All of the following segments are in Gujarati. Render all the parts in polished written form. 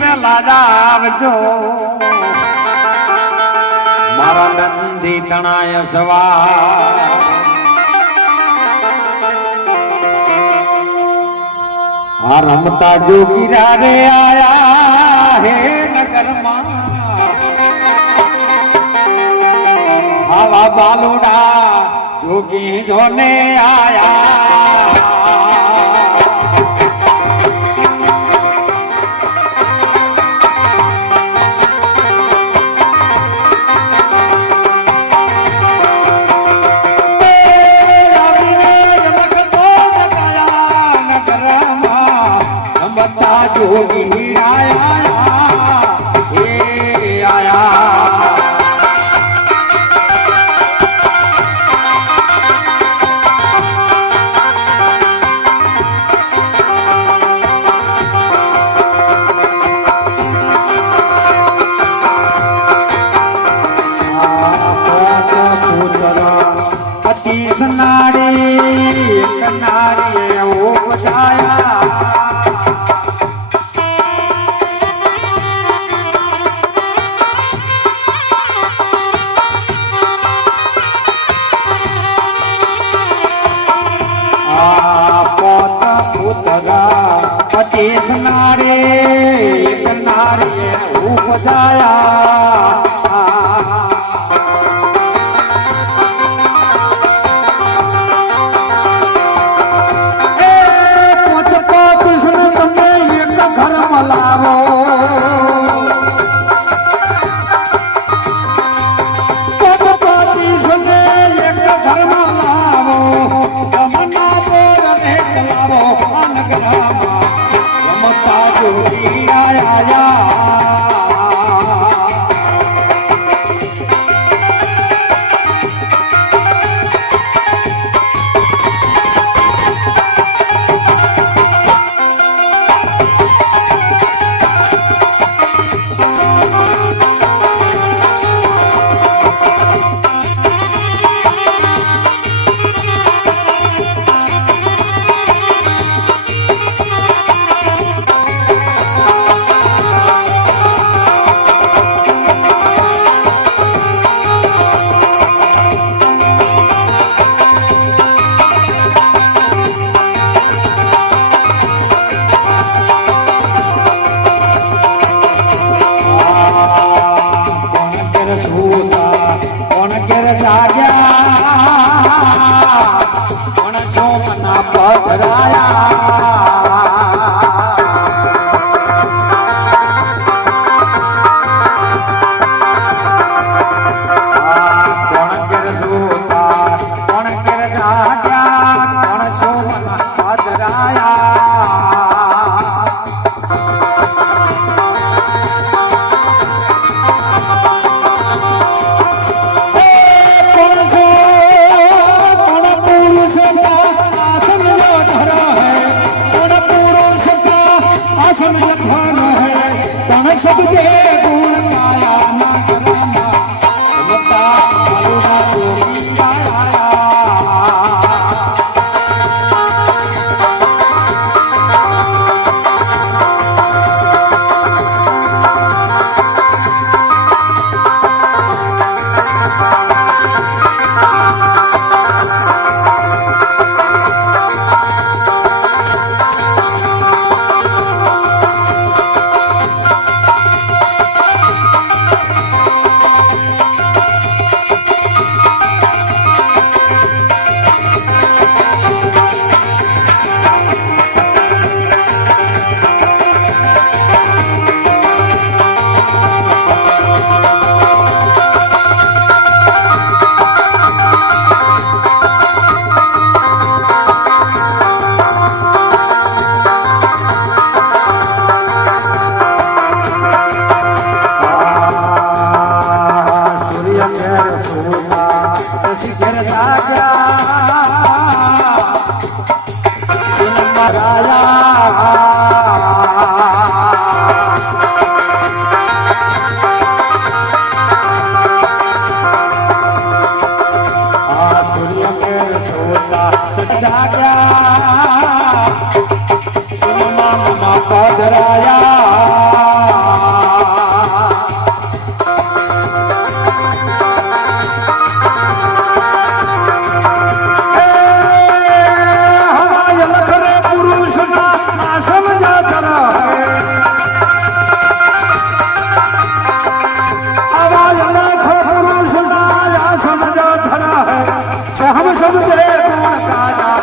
વેલા જાવજો મારા નંદી તણાય સવાર આ રમતા જોગીરા રે આયા હે નગરમાં આવા બાલુડા જોગી જોને આયા जोगी आया हे आया अति सनारे कनारे ओ बजाया किनारे किनारे रूप जाया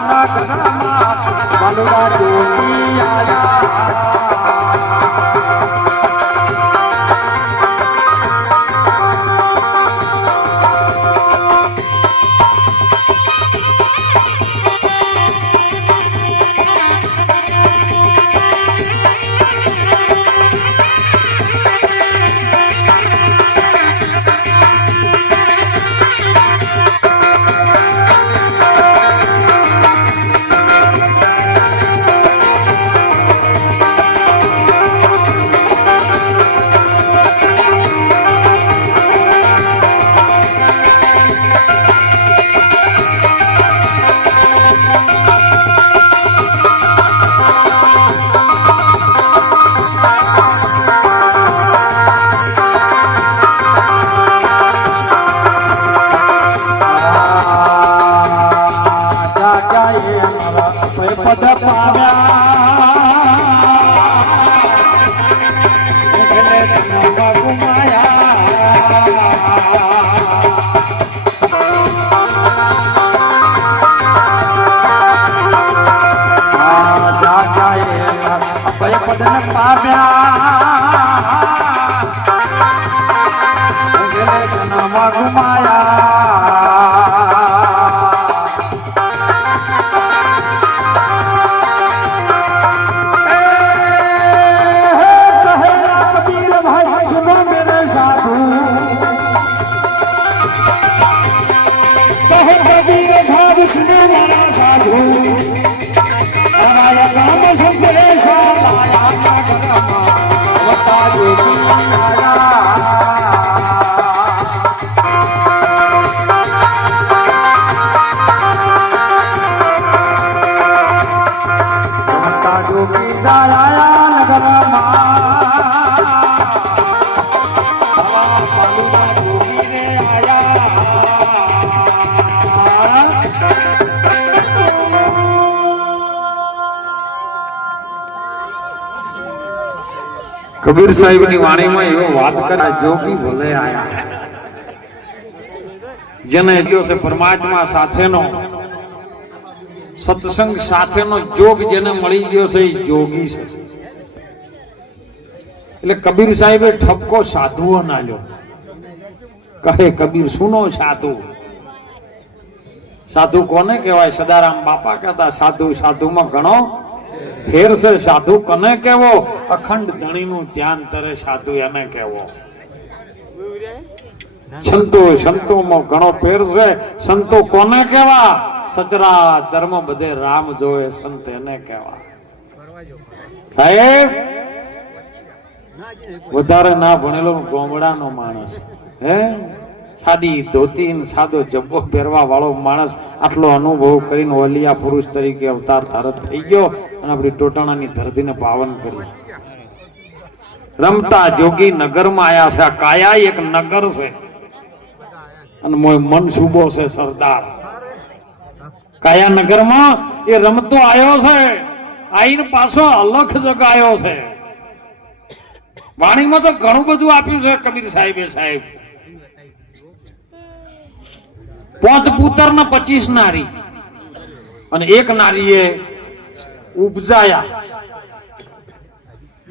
નગરમાં બાલુડા જોગી આયા પદ પાવ્યા પદ પાવ્યા કબીર સાહેબ ની વાણીમાં એવો વાત કરે જોગી ભલે આયા જેને દિવસે પરમાત્મા સાથેનો સત્સંગ સાથેનો જોગ જેને મળી ગયો છે એ જોગી છે. એટલે કબીર સાહેબે ઠપકો સાધુઓ ના લ્યો. કહે કબીર સુનો સાધુ. સાધુ કોને કહેવાય? સદારામ બાપા કહેતા સાધુ સાધુમાં ઘણો ફેર છે. સાધુ કોને કેવો? અખંડ ધણીનું ધ્યાન કરે સાધુ એને કેવો. સંતો સંતોમાં ઘણો ફેર છે. સંતો કોને કેવા? સચરાચરમાં બધે રામ જોવે સંત એને કેવા. સાહેબ વધારે ના ભણેલો ગોમડાનો માણસ, હે સાદી ધોતી સાદો જબ્બો પહેરવા વાળો માણસ આટલો અનુભવ કરીને વલિયા પુરુષ તરીકે અવતાર ધારત થઈ ગયો અને આપણી ટોટાણાની ધરતીને પાવન કરી. રમતા જોગી નગરમાં આયા છે. આ કાયા એક નગર છે અને મન સુબો છે સરદાર. કાયા નગરમાં એ રમતો આવ્યો છે. આઈને પાછો અલખ જગાયો છે. વાણીમાં તો ઘણું બધું આપ્યું છે કબીર સાહેબે. સાહેબ 5 પુત્ર ને 25 નારી અને એક નારીએ ઉપજાયા.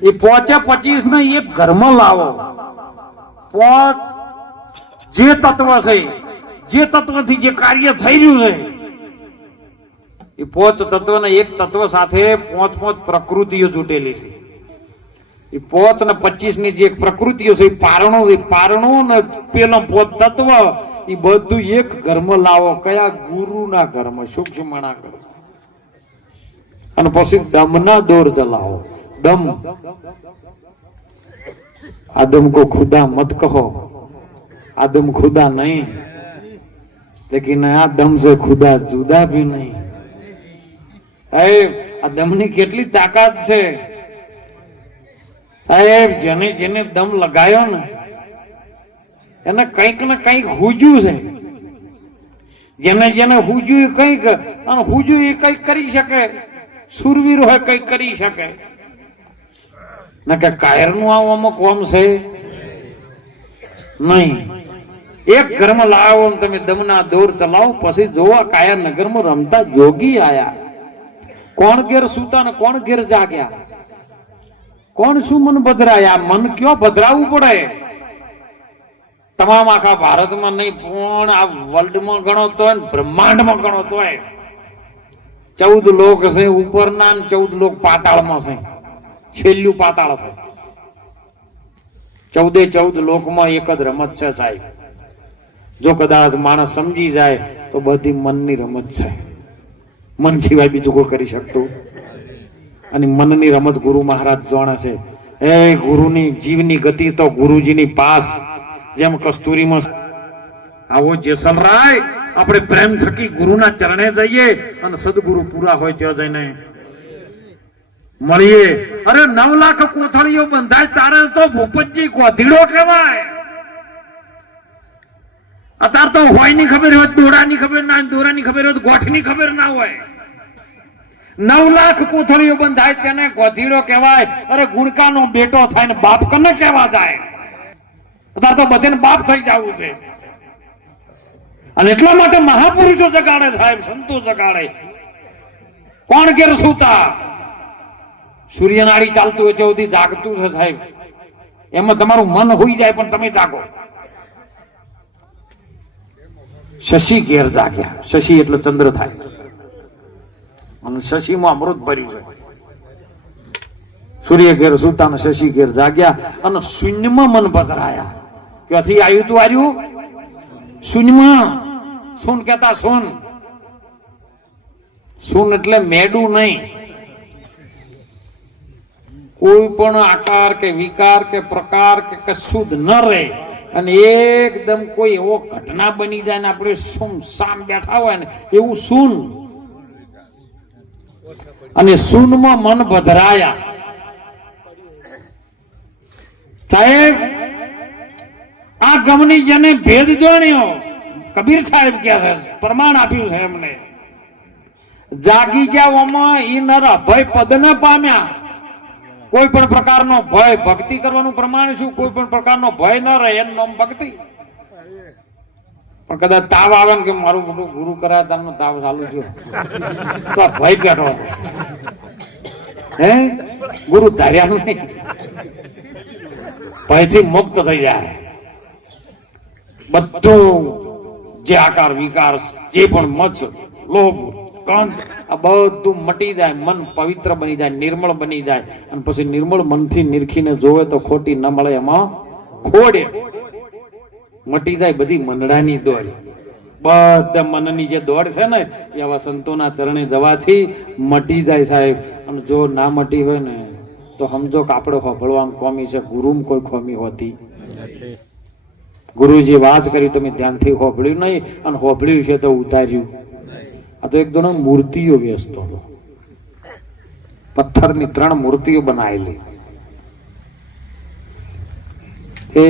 એ 25 ને એક ઘરમાં લાવો. 5 જે તત્વ છે, જે તત્વથી જે કાર્ય થઈ રહ્યું છે એ 5 તત્વ ને એક તત્વ સાથે 5 પ્રકૃતિઓ જૂટેલી છે. એ 5 ને 25 ની જે પ્રકૃતિઓ છે એ પારણું ને પેલો 5 તત્વ એ બધું એક ઘરમાં લાવો. કયા? ગુરુના ઘરમાં, સૂક્ષ્મના ઘરમાં. અને પછી દમના દોર ચલાવો. દમ आदम को खुदा मत कहो, आदम खुदा नहीं, लेकिन आदम से खुदा जुदा भी नहीं. આ દમની કેટલી તાકાત છે સાહેબ. જેને જેને દમ લગાયો ને એને કંઈક ને કંઈક હુજ્યું છે. જેને જેને હુજ્યું કંઈક, અને હુજ્યું એ કંઈક કરી શકે. સુરવીર હોય કંઈક કરી શકે. ના કે કાયર નું આવું અમુક કોમ છે નહીં. એક ઘરમાં લાવો ને તમે દમના દોર ચલાવો, પછી જોવા કાયા નગરમાં રમતા જોગી આયા. કોણ ઘેર સૂતા ને કોણ ઘેર જાગ્યા, કોણ શું મન બદરાયા. મન કયો બદરાવું પડે? તમામ આખા ભારતમાં નહીં પણ આ વર્લ્ડમાં ગણો તો બ્રહ્માંડમાં ગણો તો 14 લોક છે ઉપરના, 14 લોક પાતાળમાં છે. છેલ્લું પાતાળ છે. 14 લોકમાં એક જ રમત છે સાહેબ. જો કદાચ માણસ સમજી જાય તો બધી મનની રમત છે. મન સિવાય બીજું કોઈ કરી શકતું. અને મનની રમત ગુરુ મહારાજ જાણે છે. એ ગુરુની જીવની ગતિ તો ગુરુજીની પાસ. જેમ કસ્તુરીમાં આવો જેસલરાય આપણે પ્રેમ થકી ગુરુના ચરણે જઈએ અને સદગુરુ પૂરા હોય ત્યાં જઈને મળીએ. અરે 9 લાખ કોથળીઓ બંધાય તારે તો ભૂપતજી કોથીડો કહેવાય. અત્યારે તો હોય ની ખબર હોય, દોડાની ખબર ના, દોરાની ખબર હોય, ગોઠની ખબર ના હોય. 9 લાખ કોથળીઓ બંધાય તેને કોથીડો કહેવાય. અરે ગુણકાનો બેટો થાય ને બાપ કને કહેવા જાય? અત્યારે તો બધાને બાપ થઈ જવું છે. અને એટલા માટે મહાપુરુષો જગાડે સાહેબ, સંતો જગાડે. કોણ ઘેર સૂતા? સૂર્યનાળી ચાલતું હોય ત્યાં સુધી જાગતું છે સાહેબ. એમાં તમારું મન હોઈ જાય પણ તમે જાગો. શશી ઘેર જાગ્યા. શશી એટલે ચંદ્ર થાય અને શશીમાં અમૃત ભર્યું છે. સૂર્ય ઘેર સૂતા ને શશી ઘેર જાગ્યા અને શૂન્યમાં મન પધરાયા. ક્યાંથી આવ્યું તું? આવ્યું શૂન્યમાં. શૂન કેતા શૂન. શૂન એટલે મેડું નહીં. કોઈ પણ આકાર કે વિકાર કે પ્રકાર કે કશું જ ન રહે અને એકદમ કોઈ એવો ઘટના બની જાય ને આપણે સુમસામ બેઠા હોય ને એવું શૂન. અને શૂનમાં મન ભધરાયા. સાહેબ આ ગમની જેને ભેદ જાણ્યો, કબીર સાહેબ ક્યાં છે, પ્રમાણ આપ્યું છે એમને. જાગી ગયા એ નર અભય પદ ન પામ્યા. કોઈ પણ પ્રકારનો ભય, ભક્તિ કરવાનું પ્રમાણ શું? કોઈ પણ પ્રકારનો ભય ન રહે એનું નામ ભક્તિ. પણ કદાચ તાવ આવે ને કે મારું બધું ગુરુ કરાય તારનો તાવ ચાલુ છે તો ભય બેઠો છે. હે ગુરુ ધાર્યા નહીં, ભયથી મુક્ત થઈ જાય. બધું જે આકાર વિકાર જે પણ મચ લોભ કંદ આ બધું મટી જાય. મન પવિત્ર બની જાય, નિર્મળ બની જાય. અને પછી નિર્મળ મનથી નિરખીને જોવે તો ખોટી ન મળે એમાં ખોડે. મટી જાય બધી મંડળાની દોડ. બધા મનની જે દોડ છે ને એવા સંતોના ચરણે જવાથી મટી જાય સાહેબ. અને જો ના મટી હોય ને તો સમજો કે આપણે હોભળવામાં કોમી છે, ગુરુમાં કોઈ ખોમી હોતી. ગુરુજી વાત કરી તમે ધ્યાનથી હોભળ્યું નહીં અને હોભળ્યું છે તો ઉતાર્યું. આ તો એક જણો મૂર્તિઓ વેચતો હતો. પથ્થરની 3 મૂર્તિઓ બનાવેલી. એ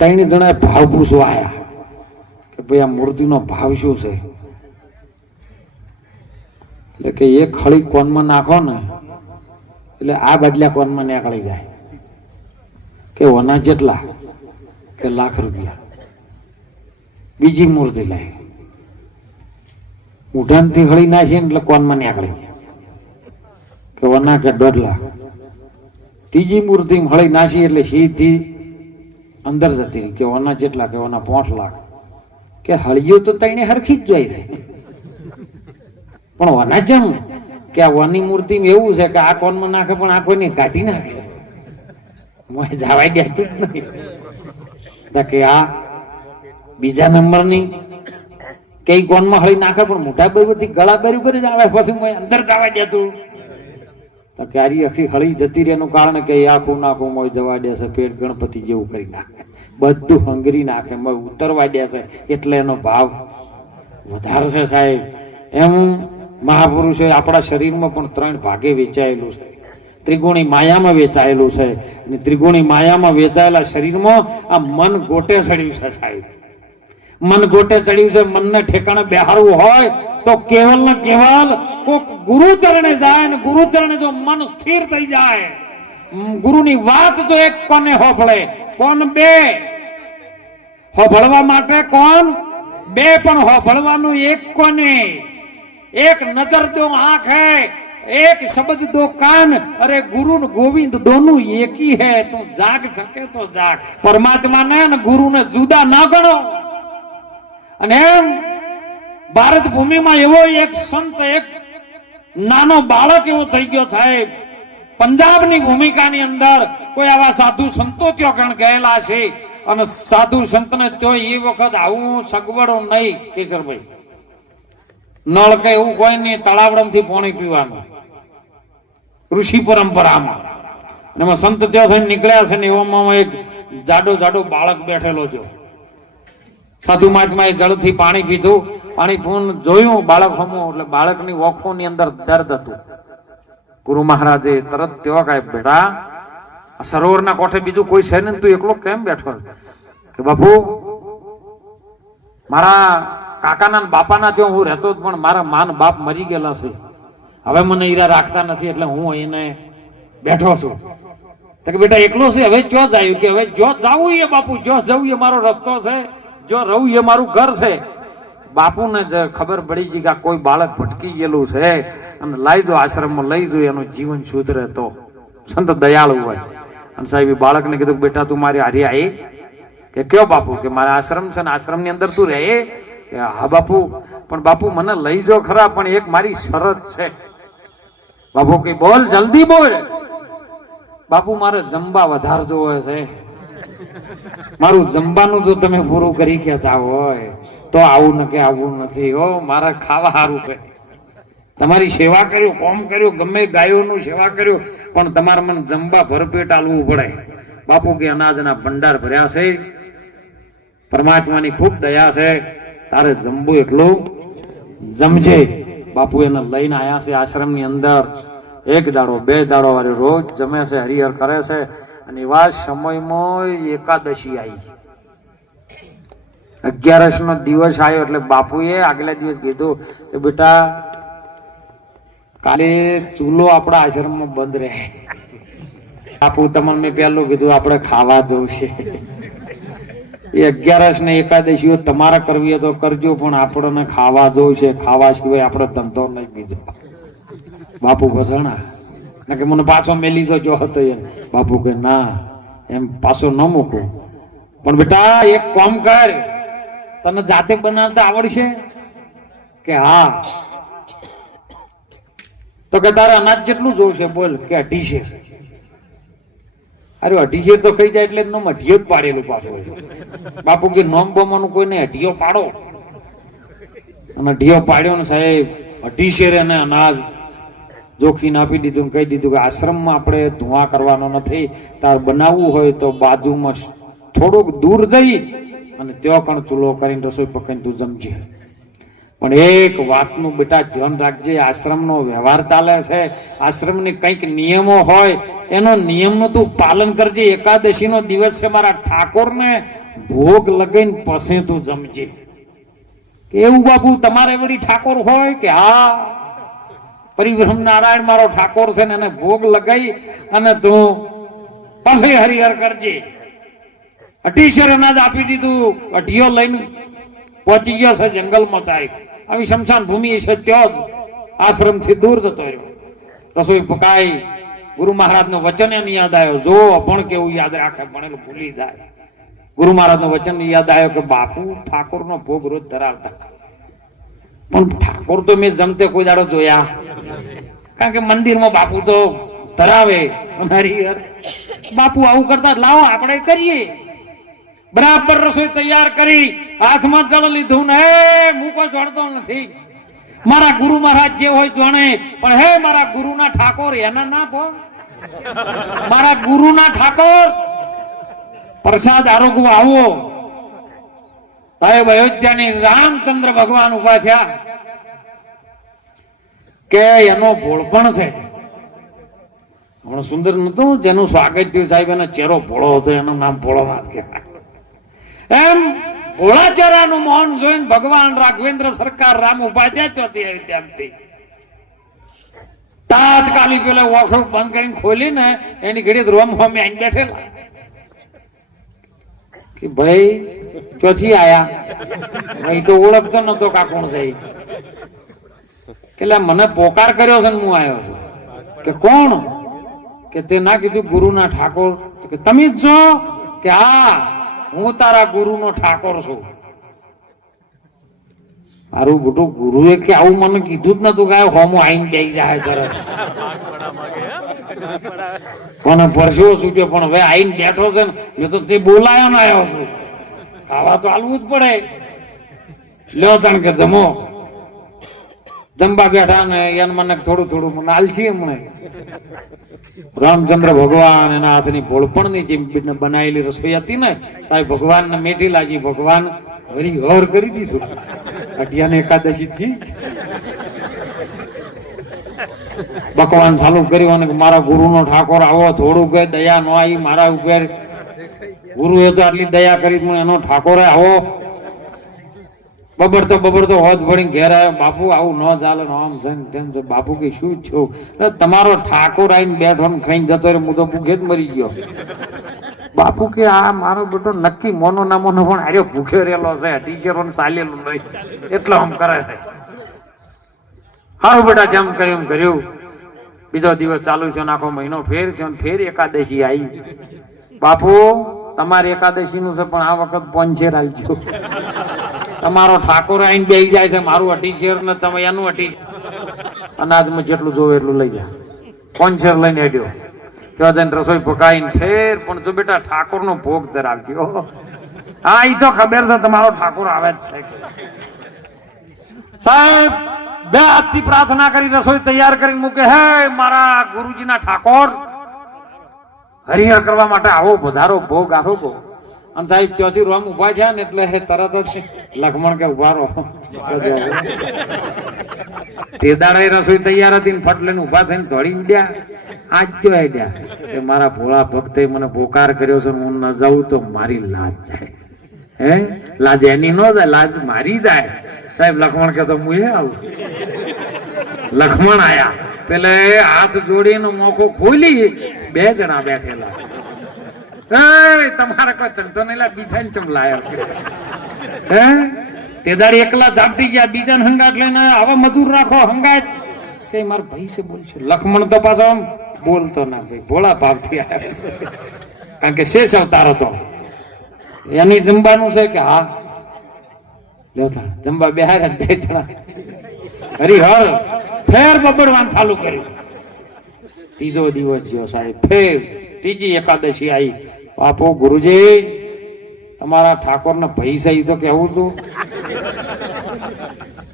3 જણા ભાવ પૂછવા આવ્યા કે ભાઈ આ મૂર્તિનો ભાવ શું છે? એટલે કે એક ખળી કોનમાં નાખો ને એટલે આ બદલ્યા કોનમાં નીકળી જાય. કે ઓના જેટલા? કે ₹1,00,000. બીજી મૂર્તિ લાવી, ઉઠાનથી હળી નાખી એટલે કોનમાં નીકળી કે વના કે 1.5 લાખ. ત્રીજી મૂર્તિ હળી નાખી એટલે સીધી અંદર જતી કે વના જેટલા? કે વના 5 લાખ. કે હળીઓ તો તઈને હરખી જ જાય છે પણ વના જેમ કે આ વાની મૂર્તિ એવું છે કે આ કોનમાં નાખે પણ આ કોઈને કાઢી નાખે છે. મોય જવાય દેતું જ નહીં. કે આ બીજા નંબરની કઈ કોનમાં હળી નાખે પણ મોટા બરોબરથી ગળા બરોબર જ આવે, પછી અંદર જવા દેતું. તો ક્યારી આખી હળી જતી રહેનું કારણ કે આખું નાખું મોય જવા દેશે. પેટ ગણપતિ જેવું કરી નાખે, બધું હંગરી નાખે, મોય ઉતરવા દેશે એટલે એનો ભાવ વધારે છે સાહેબ. એમ મહાપુરુષે આપણા શરીરમાં પણ 3 ભાગે વેચાયેલું છે. ત્રિગુણી માયામાં વેચાયેલું છે. અને ત્રિગુણી માયામાં વેચાયેલા શરીરમાં આ મન ગોટે ચડ્યું છે સાહેબ. મન ગોટે ચડ્યું છે. મનને ઠેકાણે બેહારવું હોય તો કેવલ ને કેવલ કોક ગુરુ ચરણે જાય ને ગુરુ ચરણે જો મન સ્થિર થઈ જાય, ગુરુની વાત જો એક કોને હોભળે, કોણ 2 હોભળવા માટે કોણ? બે, પણ હોભળવાનું એક કોને? એક નજર દો આંખ है, एक शब्द दो कान, अरे गुरु न गोविंद दोनों एक ही है, तू जाग सके तो जाग। परमात्मा ने गुरु ने जुदा ना गणो। અને એમ ભારત ભૂમિમાં એવો એક સંત, એક નાનો બાળક એવો થઈ ગયો સાહેબ, પંજાબની ભૂમિકાની અંદર કોઈ આવા સાધુ સંતો ત્યાં કણ ગયેલા છે, અને સાધુ સંતને તો એ વખત આવું સગવડો નહીં કેશરભાઈ, નળ કે એવું કોઈ નહીં, તળાવડમથી પાણી પીવાનું ઋષિ પરંપરામાં. એમાં સંત ત્યાં થઈને નીકળ્યા છે ને એવામાં એક જાડો જાડો બાળક બેઠેલો જો. સાધુ મહાત્માએ જળથી પાણી પીધું, પાણી પીને જોયું બાળક હમું, એટલે બાળકની ઓખોની અંદર દર્દ હતું. ગુરુ મહારાજે તરત તેવા કાંઈ બેટા સરોવરના કોઠે બીજું કોઈ છે ને, તું એકલો કેમ બેઠો? કે બાપુ મારા કાકાના બાપાના ત્યાં હું રહેતો, પણ મારા માન બાપ મરી ગયેલા છે, હવે મને ઈરા રાખતા નથી, એટલે હું એને બેઠો છું. તો કે બેટા એકલો છે, હવે જો જાય? કે હવે જો જાવું એ બાપુ, જો જવું એ મારો રસ્તો છે, જો રહું એ મારું ઘર છે. બાપુને જ ખબર પડી ગઈ કે કોઈ બાળક ભટકી ગયેલું છે, અને લઈ જો આશ્રમમાં લઈ જો, એનું જીવન સુધરે તો. સંત દયાળુ હોય. અને સાહેબ બાળકને કીધું બેટા તું મારી હારી આવી? કે કયો બાપુ? કે મારા આશ્રમ છે ને આશ્રમની અંદર તું રહે? કે હા બાપુ, પણ બાપુ મને લઈ જો ખરા, પણ એક મારી શરત છે. બાપુ કે બોલ, જલ્દી બોલ. બાપુ મારે જમવા વધારે જોવે છે, મારું જમવાનું જો તમે પૂરું કરી કેતા હોય તો આવું ન કે આવું નથી હો, મારે ખાવા સારું કે તમારી સેવા કર્યું, કોમ કર્યું, ગમે ગાયોનું સેવા કર્યું, પણ તમારે મને જમવા ભરપેટ આલવું પડે. બાપુ કે અનાજના ભંડાર ભર્યા છે, પરમાત્માની ખૂબ દયા છે, તારે જમવું એટલું જમજે. બાપુ એને લઈને આવ્યા છે આશ્રમની અંદર. એક દાડો બે દાડો વાળી રોજ જમે છે, હરિહર કરે છે. અને એવા સમયમાં એકાદશી આવી, 11 નો દિવસ આવ્યો. એટલે બાપુએ આગલા દિવસ કીધું કે બેટા કાલે ચૂલો આપણા આશ્રમમાં બંધ રહે. બાપુ તમને મેં પહેલું કીધું આપણે ખાવા જવું છે. એ 11 ને એકાદશીઓ તમારે કરવી હોય તો કરજો, પણ આપણને ખાવા જવું છે, ખાવા સિવાય આપણે ધંધો નહીં બીજો. બાપુ ભસણા કે મને પાછો મેલી તો જો હતો યાર. બાપુ કે ના, એમ પાછો ન મૂકું, પણ બેટા એક કામ કર, તને જાતે બનાવતા આવડશે? કે હા. તો કે તારે અનાજ જેટલું જોશે? બોલ. કે 2.5 શેર. અરે 2.5 શેર તો ખાઈ જાય એટલે એમનો અઢિયો જ પાડેલું પાછું. બાપુ કે નોમ બોમાનું કોઈને અઢિયો પાડો, અને અઢિયો પાડ્યો ને સાહેબ 2.5 શેર એને અનાજ જોખીને આપી દીધું. કહી દીધું કે આશ્રમમાં આપણે ધુઆ કરવાનો નથી, તાર બનાવવું હોય તો બાજુમાં થોડુંક દૂર જઈ અને ત્યાં પણ ચૂલો કરીને રસોઈ પકાઈને તું જમજે. પણ એક વાતનું બેટા ધ્યાન રાખજે, આશ્રમનો વ્યવહાર ચાલે છે, આશ્રમની કંઈક નિયમો હોય, એનો નિયમનું તું પાલન કરજે. એકાદશીનો દિવસ છે, મારા ઠાકોરને ભોગ લગાઈને પછી તું જમજે. એવું બાપુ તમારે વળી ઠાકોર હોય? કે હા, પરિબ્રહ્મ નારાયણ મારો ઠાકોર છે ને એને ભોગ લગાઈ અને તું પછી હરિહર કરજે. 2.5 શેર અનાજ આપી દીધું, અઢિયો લઈને પહોંચી ગયો છે જંગલમાં. સાહેબ આવી શમશાન ભૂમિ છે, ત્યાં જ આશ્રમથી દૂર જતો રહ્યો. રસોઈ પકાઈ, ગુરુ મહારાજનું વચન એને યાદ આવ્યો. જો પણ કેવું યાદ રાખે, ભણેલું ભૂલી જાય. ગુરુ મહારાજનું વચન યાદ આવ્યો કે બાપુ ઠાકોરનો ભોગ રોજ ધરાવતા. પણ ઠાકોર તો મેં જમતે કોઈ દાડો જોયા, કારણ કે મંદિરમાં બાપુ તો ધરાવે. બાપુ આવું કરતા, લાવો આપણે કરીએ. બરાબર રસોઈ તૈયાર કરી, હાથમાં જળ લીધું ને હું કોઈ જોડતો નથી. મારા ગુરુ મહારાજ જે હોય જોણે, પણ હે મારા ગુરુના ઠાકોર એના ના ભોગ. મારા ગુરુના ઠાકોર પ્રસાદ આરોગવા આવો. સાહેબ અયોધ્યાની રામચંદ્ર ભગવાન ઉભા થયા કે એનો ભોળપણ છે. હમણાં સુંદર નતું જેનું સ્વાગત થયું સાહેબ, એનો ચહેરો ભોળો હતો, એનું નામ ભોળોનાથ કહેવાય. એમ ભોળા ચહેરાનું મોહન જોઈને ભગવાન રાઘવેન્દ્ર સરકાર રામ ઉભા થયા ત્યાંથી તાત્કાલિક પેલા ઓખો બંધ કરીને ખોલીને એની ઘડી રોમ હોમે આવીને બેઠેલા કે ભાઈ ચોથી આયા, એ તો ઓળખતો નતો કાકોણ છે. કે મને પોકાર કર્યો છે ને હું આવ્યો છું. કે કોણ? કે તે ના કીધું ગુરુના ઠાકોર. કે તમે જ છો? કે હા, હું તારા ગુરુનો ઠાકોર છું. મારું મોટું ગુરુએ કે આવું મને કીધું જ નતું કે હોમું આઈને બેસી જાય તરત. મને પરસેવો છૂટ્યો, પણ હવે આઈને બેઠો છે ને, મેં તો તે બોલાયો ને આવ્યો છું. ખાવા તો આલવું જ પડે. લ્યો તણ કે જમો. જમવા બેઠા ને એને મને થોડું મને આલછી એમણે. રામચંદ્ર ભગવાન એના હાથની ભોળપણની જે બનાવેલી રસોઈ હતી ને, સાહેબ ભગવાનને મીઠી લાગી. ભગવાન હરી હર કરી દીધું. અઢિયાને એકાદશી થી ભગવાન ચાલુ કર્યું અને મારા ગુરુનો ઠાકોર આવો, થોડું કઈ દયા ન આવી મારા ઉપર. ગુરુએ તો આટલી દયા કરી, પણ એનો ઠાકોરે આવો. બબડતો હોજ ભણી ઘેર આવ્યો. બાપુ આવું ન ચાલે, આમ છે ને તેમ છે. બાપુ કે શું થયું? તમારો ઠાકોર આવીને બેઠો ને ખાઈને જતો રહ્યો, હું તો ભૂખે જ મરી ગયો. બાપુ કે આ મારો બેટો નક્કી મોનો ના મોનો પણ આર્યો ભૂખ્યો રહેલો છે, ટીચરો ને ચાલેલું નહીં, એટલો આમ કરે છે. હારું બેટા, જેમ કર્યું એમ કર્યું. બીજો દિવસ ચાલુ છે, આખો મહિનો ફેર થયો, ફેર એકાદશી આવી. બાપુ તમારી એકાદશી નું છે, પણ આ વખત પોંચેર આવજો. તમારો ઠાકોર આવીને બેસી જાય છે, મારું 28 શેર ને તમે એનું 28. અનાજમાં જેટલું જોવે એટલું લઈ જા. પોંચેર લઈને હેડ્યો. ત્યાં જઈને રસોઈ પકાવીને ફેર, પણ જો બેટા ઠાકોર નો ભોગ ધરાવજો. હા, એ તો ખબર છે તમારો ઠાકોર આવે જ છે. સાહેબ બે હાથથી પ્રાર્થના કરી રસોઈ તૈયાર કરીને મૂકે. હે મારા ગુરુજીના ઠાકોર, હરિહર કરવા માટે આવો, પધારો, ભોગ આવો. અને સાહેબ ત્યાંથી રોમ ઉભા થયા ને એટલે તરત જ લક્ષ્મણ કે ઉભા રહો. તે દાડે રસોઈ તૈયાર હતી ને ફટ લઈને ઉભા થઈને દોડી ઉડ્યા. આજ જો આડ્યા કે મારા ભોળા ભક્તે મને પોકાર કર્યો છે, હું ન જાઉં તો મારી લાજ જાય. હે લાજ એની ન જાય, લાજ મારી જાય. સાહેબ લક્ષ્મણ કે તો હું આવું. લક્ષ્મણ આયા, પેલે હાથ જોડીને મોકો ખોલી, બે જણા બેઠેલા. તમારે કોઈ ધંધો નહીં, બીજા ને ચમ લાયો? હે તે દાડી એકલા ઝાપટી ગયા, બીજાને હંગાટ લઈને હવે મજૂર રાખો હંગાટ. કે મારો ભાઈ છે બોલશે. લક્ષ્મણ તો પાછો આમ બોલતો ના, ભાઈ ભોળા ભાવથી આવ્યો, કારણ કે શેષ અવતાર હતો. એની જમવાનું છે કે હા લ્યો જમવા બેહાર. બે જણા હરિહર ફેર બબડવાનું ચાલુ કર્યું. ત્રીજો દિવસ ગયો સાહેબ, ફેર ત્રીજી એકાદશી આવી. બાપુ ગુરુજી તમારા ઠાકોર ને ભાઈ સહી તો કેવું તું.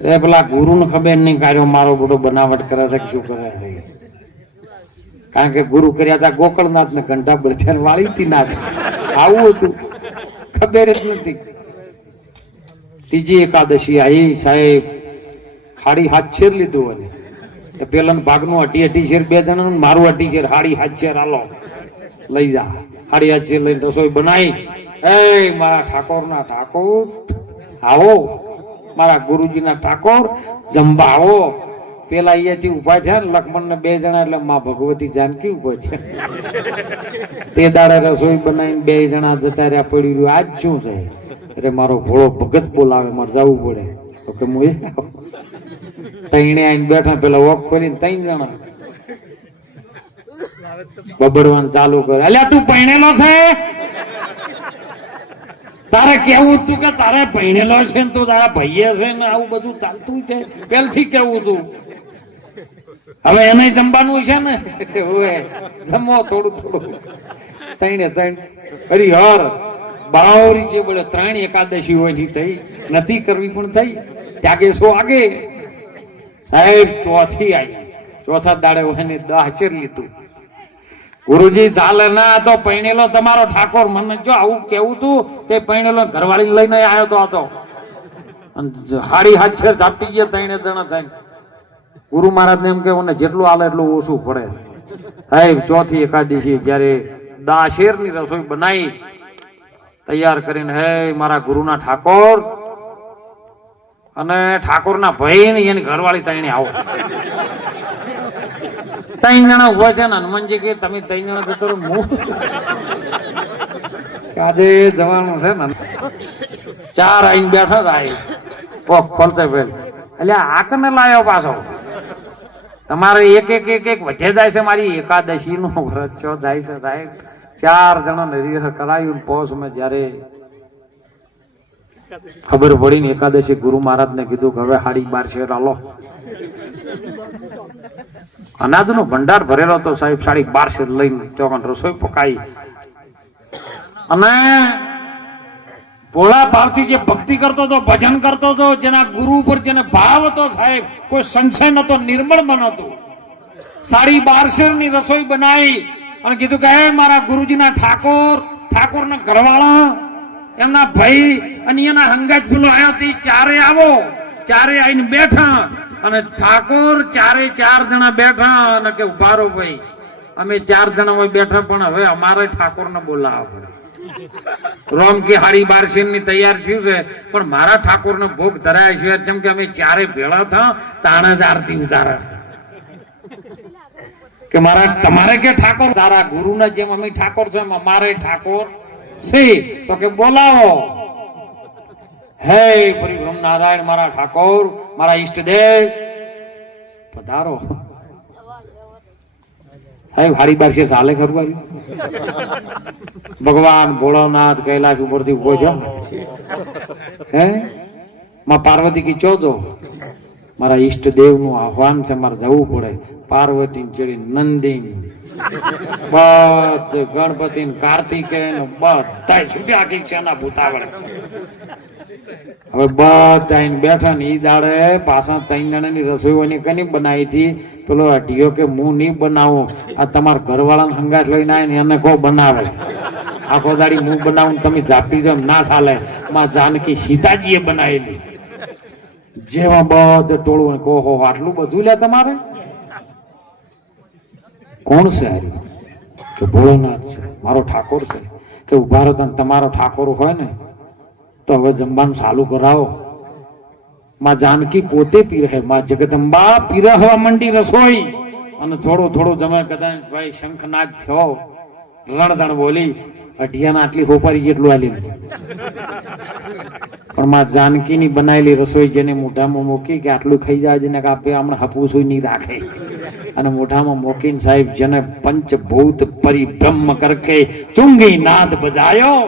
એ પેલા ગુરુ ને ખબર નહીં કાઢ્યો મારો બધો બનાવટ કરે છે, શું કરે છે. કારણ કે ગુરુ કર્યા હતા ગોકળનાથ ને ઘંટા બળથિયાર વાળી હતી નાથ. આવું હતું, ખબર જ નથી. ત્રીજી એકાદશી આવી સાહેબ, હાડી 7 શેર લીધું. અને પેલા ભાગનું 28 શેર બે જણા, મારું 28 શેર, હાડી 7 શેર હાલો લઈ જા. હાડી 7 શેર લઈને રસોઈ બનાવી. એ મારા ઠાકોર ના ઠાકોર આવો, મારા ગુરુજીના ઠાકોર જમવા આવો. પેલા અહીંયાથી ઉભા થયા ને લક્ષ્મણ ને બે જણા, એટલે માં ભગવતી જાનકી ઉભા થયા. તે દાડે રસોઈ બનાવીને બે જણા જતા રહ્યા. પડી રહ્યું આજ શું છે? એટલે મારો ભોળો ભગત બોલાવે, મારે જવું પડે. તો કે હું તઈને આવીને બેઠા, પેલા વોક ખોલીને 3 જણા બબડવાનું ચાલુ કરે. અલ્યા તું પૈણેલો છે? તારે કેવું તું કે તારે પૈણેલો છે ને તું તારા ભાઈએ છે ને આવું બધું ચાલતું છે? પેલથી કેવું તું. હવે એને જમવાનું છે ને, જમો થોડું. તઈને હરિહર બાવરી છે બોલે. 3 એકાદશી હોય ની થઈ નથી કરવી, પણ થઈ. ત્યાગે સો આગે. સાહેબ ચોથી આવી. ચોથા દાડે હોય ને 10 શેર લીધું. ગુરુજી ચાલે ના તો પૈણેલો તમારો ઠાકોર. મને જો આવું કેવું તું કે પૈણેલો ઘરવાળી લઈને આવ્યો તો હતો. હાડી 7 શેર ઝાપટી ગયા 3 જણા થાય. ગુરુ મહારાજ ને એમ કે મને જેટલું હાલે એટલું ઓછું પડે. સાહેબ ચોથી એકાદશી જયારે 10 શેર ની રસોઈ બનાવી તૈયાર કરીને, હે મારા ગુરુના ઠાકોર અને ઠાકોરના ભાઈ ને એની ઘરવાળી તઈને આવો. 3 જણા ઉભા છે ને હનુમાનજી કે તમે 3 જણા જતો રહો. આજે જવાનું છે ને 4 આઈને બેઠા થાય કોક ખોલશે પેલ એટલે આકને લાયો પાછો તમારે એક વધે જાય છે મારી એકાદશી નો વ્રત છો જાય છે સાહેબ 4 જણા રિહર્સલ કરાયું પોસ મેં જયારે ખબર પડી ને એકાદશી ગુરુ મહારાજ ને કીધું કે હવે 12.5 આલો અનાજ નો ભંડાર ભરેલો તો સાહેબ 12.5 લઈને ચોકન રસોઈ પકાઈ અને ભોળા ભાવથી જે ભક્તિ કરતો હતો ભજન કરતો હતો જેના ગુરુ ઉપર જેને ભાવ હતો સાહેબ કોઈ સંશય નતો નિર્મળ મન હતું 12.5 ની રસોઈ બનાવી અને કીધું કે હે મારા ગુરુજીના ઠાકોર ના ઘરવાળા એમના ભાઈ અને એના હંગાજ પેલો આવ્યો તે 4 આવો 4 આવીને બેઠા અને ઠાકોર 4 જણા બેઠા અને કે ઉભા રહો ભાઈ અમે 4 જણા હોય બેઠા પણ હવે અમારે ઠાકોર ને બોલાવવા પડે રોમ કે 12.5 ની તૈયાર થયું છે પણ મારા ઠાકોર ને ભોગ ધરાયા છે જેમ કે અમે 4 ભેળા થા તાણે જ આરતી ઉતારે છે કે મારા તમારે કે ઠાકોર તારા ગુરુ ના જેમ અમે ઠાકોર છે અમારે ઠાકોર છે તો કે બોલાવો હે પરિબ્રહ્મ નારાયણ મારા ઠાકોર મારા ઈષ્ટદેવ પધારો હે 12.5 સાલે ખરું ભગવાન ભોળાનાથ કૈલાશ ઉપરથી ઉભો છો હે માં પાર્વતી કી ચોજો મારા ઈષ્ટદેવ નું આહવાન છે મારે જવું પડે પાર્વતી ચડી નંદી બધ ગણપતિ કાર્તિકેય બધા છૂટ્યા આખી સેના ભૂતાવળ હવે બધા બેઠા ને ઈ દાડે પાછા 3 જણાની રસોઈની કની બનાવી હતી પેલો અઢિયો કે હું નહીં બનાવું આ તમારા ઘરવાળાને હંગાટ લઈને આવે ને એને કો બનાવે આખો દાડી હું બનાવું તમે ઝાપટી જાવ ના ચાલે માં જાનકી સીતાજીએ બનાવેલી જેવા બધું ટોળું કહો આટલું બધું લે તમારે કોણ છે કે ભોળોનાથ છે મારો ઠાકોર છે કે ઉભા રહો તમારો ઠાકોર હોય ને તો હવે જમવાનું ચાલુ કરાવો માં જાનકી પોતે પીરહે માં જગદંબા પીરહવા મંડી રસોઈ અને થોડું જમે કદાચ ભાઈ શંખનાદ થયો રણઝણ બોલી અઢિયાના આટલી હોપારી જેટલું આલી પણ માં જાનકી ની બનાવેલી રસોઈ જેને મોઢામાં મૂકી કે આટલું ખાઈ જાય જેને આપે હમણાં હપુસુઈ નહીં રાખે અને મોઢામાં મોકીને સાહેબ જેને પંચભૂત પરિબ્રહ્મ કરકે ચુંગી નાદ બજાયો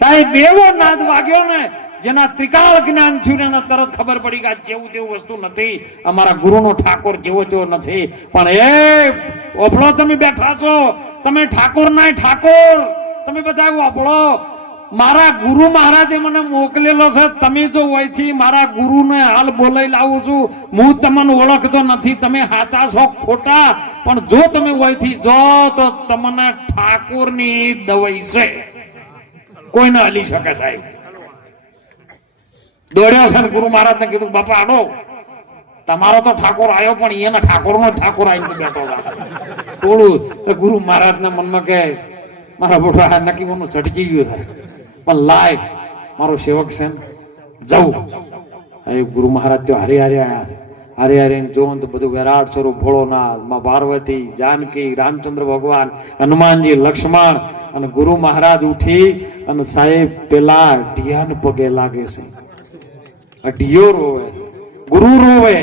સાહેબ એવો નાદ વાગ્યો ને જેના ત્રિકાળ જ્ઞાન થયું ને તરત ખબર પડી કે જેવું તેવું વસ્તુ નથી અમારા ગુરુનો ઠાકોર જેવો તેવો નથી પણ એ ઓફળો તમે બેઠા છો તમે ઠાકોર ના ઠાકોર તમે બધા ઓફળો મારા ગુરુ મહારાજે મને મોકલેલો છે તમે જો હોયથી મારા ગુરુને હાલ બોલાઈ લાવું છું હું તમને ઓળખતો નથી તમે સાચા છો ખોટા પણ જો તમે હોયથી જો તો તમને ઠાકોરની દવાઈ છે કોઈ ના હલી શકે સાહેબ દોડ્યો છે ગુરુ મહારાજ ને કીધું બાપા આડો તમારો તો ઠાકોર આવ્યો પણ એના ઠાકોર નો ઠાકોર આવીને બેઠો થોડું ગુરુ મહારાજ ના મનમાં કે મારા બોઠા નક્કી મનું ચટકી ગયું થાય પણ લાય મારો સેવક છે જવું ગુરુ મહારાજ તો હરે જોવું તો બધું વિરાટ સ્વરૂપ ભોળોનાથ માં પાર્વતી જાનકી રામચંદ્ર ભગવાન હનુમાનજી લક્ષ્મણ અને ગુરુ મહારાજ ઉઠી અને સાહેબ પેલા અઢિયાન પગે લાગે છે અઢિયો રોવે ગુરુ રોવે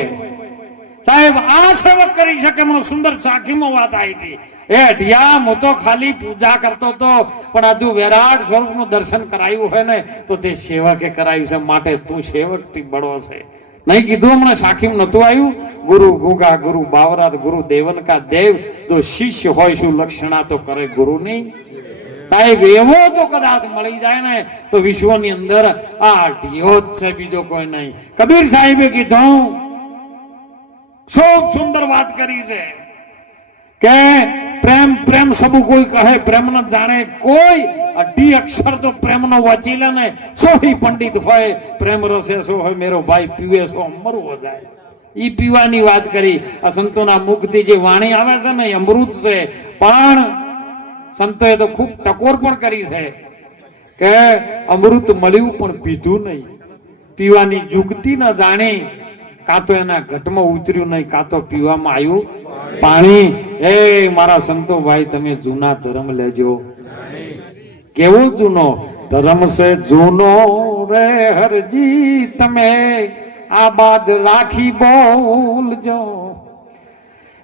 સાહેબ આ સેવક કરી શકે મને સુંદર સાખીમાં વાત આવી હતી એ અઢિયા હું તો ખાલી પૂજા કરતો હતો પણ હજુ વિરાટ સ્વરૂપ નું દર્શન કરાયું હોય ને તો તે સેવકે કરાયું છે માટે તું સેવક થી બળો છે નહીં કીધું હમણાં સાખીમ નતું આવ્યું ગુરુ ગુગા ગુરુ બાવરા ગુરુ દેવન કા દેવ તો શિષ્ય હોય શું લક્ષણા તો કરે ગુરુ નહીં સાહેબ એવો તો કદાચ મળી જાય ને તો વિશ્વની અંદર આ અઢિયો જ છે બીજો કોઈ નહીં કબીર સાહેબે કીધું ખૂબ સુંદર વાત કરી છે કે પ્રેમ પ્રેમ સબુ કોઈ કહે પ્રેમ ન જાણે કોઈ અઢી અક્ષર તો પ્રેમ નો વાંચી લે ને સોહી પંડિત હોય પ્રેમ રસે સો હોય મેરો ભાઈ પીવે સો મરવો જાય ઈ પીવાની વાત કરી આ સંતોના મુખથી જે વાણી આવે છે ને અમૃત છે પણ સંતોએ તો ખૂબ ટકોર પણ કરી છે કે અમૃત મળ્યું પણ પીધું નહીં પીવાની જુગતી ન જાણી કાં તો એના ઘટમાં ઉતર્યું નહીં કાં તો પીવામાં આવ્યું પાણી એ મારા સંતો ભાઈ તમે જૂના ધર્મ લેજો કેવો જૂનો ધર્મ સે જૂનો રે હરજી તમે આ બાદ રાખી બોલજો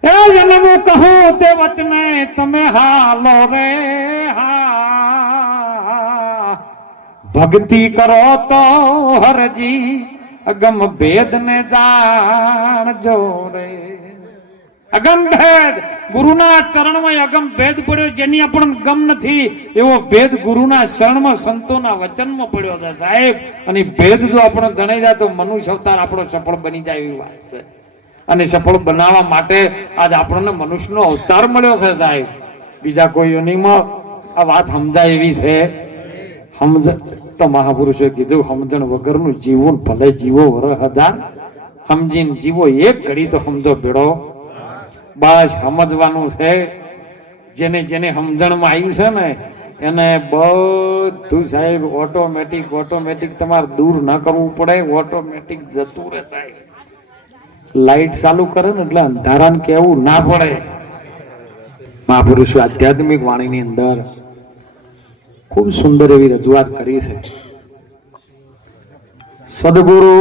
એ જન્મ કહો તે વચને તમે હાલો રે હા ભક્તિ કરો તો હરજી અગમ ભેદ ને જાણજો રે અગમ ભેદ ગુરુના ચરણમાં અગમ ભેદ પડ્યો જેની આપણને ગમ નથી એવો ભેદ ગુરુના શરણમાં સંતોના વચનમાં પડ્યો છે સાહેબ અને ભેદ જો આપણને જણાઈ જાય તો મનુષ્ય અવતાર આપણો સફળ બની જાય એવી વાત છે અને સફળ બનાવવા માટે આજ આપણને મનુષ્યનો અવતાર મળ્યો છે સાહેબ બીજા કોઈ યોનિમાં આ વાત સમજાય એવી છે સમજ તો મહાપુરુષે કીધું સમજણ વગરનું જીવન ભલે જીવો વરહ હજાર સમજીને જીવો એક ઘડી તો સમજો ભેડો બસ સમજવાનું છે જેને જેને સમજણમાં આવ્યું છે ને એને બધું સાહેબ ઓટોમેટિક તમારે દૂર ન કરવું પડે ઓટોમેટિક જતું રહે સાહેબ લાઈટ ચાલુ કરે ને એટલે અંધારાને કેવું ના પડે મહાપુરુષો આધ્યાત્મિક વાણીની અંદર ખૂબ સુંદર એવી રજૂઆત કરી છે સદગુરુ